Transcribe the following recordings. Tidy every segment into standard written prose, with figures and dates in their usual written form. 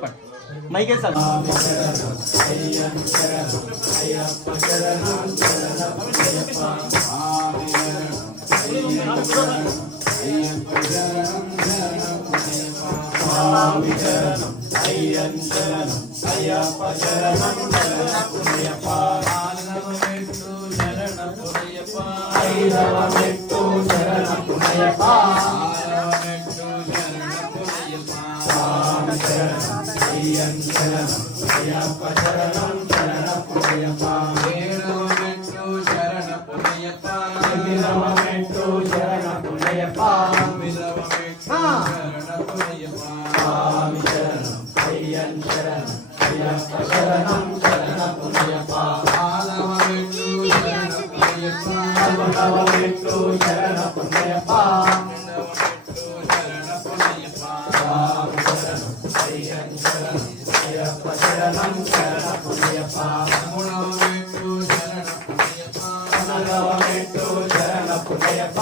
पढ़ मैं के साथ शरण శరణం శరణమయ్యప్ప ఆలవమెట్టు శరణమయ్యప్ప శరణం శరణమయ్యప్ప గుణమెట్టు శరణమయ్యప్ప నగవమెట్టు శరణమయ్యప్ప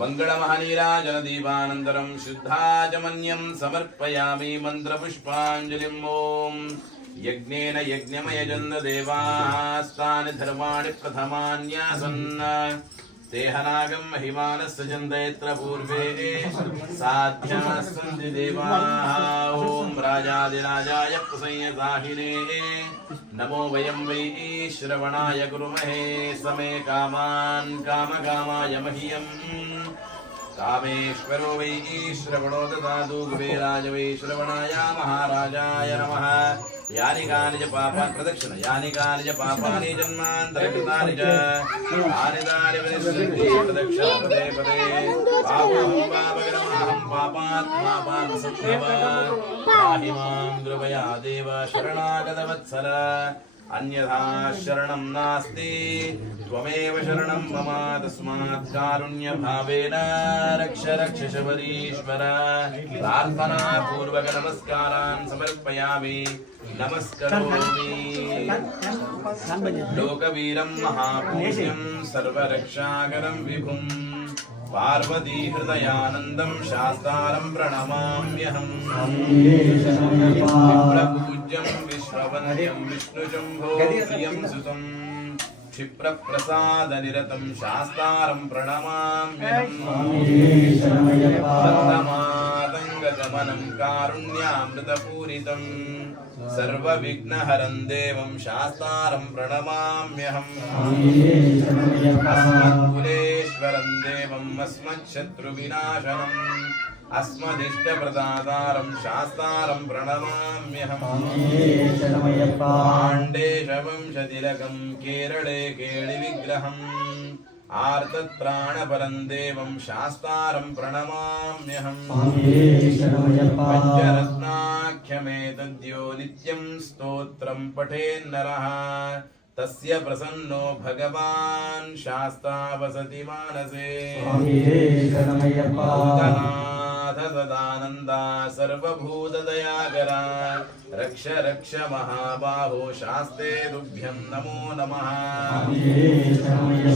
मंगलमहानीराजनदीपानन्तरं शुद्धाचमन्यं समर्पयामि मन्त्रपुष्पाञ्जलिं ॐ यज्ञेन यज्ञमयजन्ददेवास्तानि धर्माणि प्रथमान्यासन् तेहनागं महिमानस्य जन्दयत्र पूर्वे साध्यास्सन्ति देवाः ॐ राजाधिराजाय प्रसंयसाहिने नमो वयं वै श्रवणाय गुरुमहे समे कामान् कामकामाय मह्यम् कामेश्वरो वै श्रवणो ददातु कुबेराय वै श्रवणाय महाराजाय नमः यानि कानि च पापानि प्रदक्षिण यानि कानि च पापानि जन्मान्तरकृतानि च तानि तानि विनिश्यन्ति प्रदक्षिण पदे पदे पापोऽहं पापकर्माहं पापात्मा पापसम्भवान् पाहि मां कृपया देव शरणागतवत्सल अन्यथा शरणं नास्ति त्वमेव शरणं मम तस्मात् कारुण्यभावेन रक्ष रक्ष शबरीश्वर प्रार्थना पूर्वक नमस्कारान् समर्पयामि नमस्करोमि लोकवीरं महापूज्यं सर्वरक्षाकरं विभुं पार्वती हृदयानन्दं शास्तारं प्रणमाम्यहम् विप्रपूज्यं विश्ववन्द्यं विष्णुशम्भो प्रियं सुतं क्षिप्रप्रसादनिरतं शास्तारं प्रणमाम्यहम् कारुण्यामृतपूरितं सर्वविघ्नहरं देवं शास्तारं प्रणमाम्यहम् अस्मत्कुलेश्वरं देवम् अस्मच्छत्रुविनाशनम् अस्मदिष्टप्रदातारं शास्तारं प्रणमाम्यहम् पाण्डेशवंशतिलकं केरळे केळिविग्रहम् आर्तत्राणपरं देवं शास्तारं प्रणमाम्यहम् पञ्चरत्नाख्यमेतद्यो नित्यं स्तोत्रं पठेन्नरः तस्य प्रसन्नो भगवान् शास्ता वसति मानसे भूतनाथ सदानन्दा सर्वभूतदयाकरा रक्ष रक्ष महाबाहो शास्ते तुभ्यं नमो नमः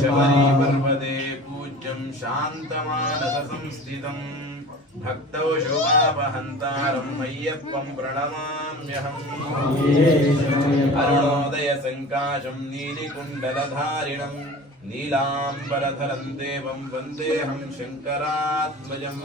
शबरी पर्वते पूज्यं शान्तमानसंस्थितं भक्तौ शोभावहन्तारं मय्यप्पं प्रणमाम्यहम् अरुणोदय सङ्काशं नीलिकुण्डलधारिणं नीलाम्बरधरं देवं वन्देऽहं शङ्करात्मजम्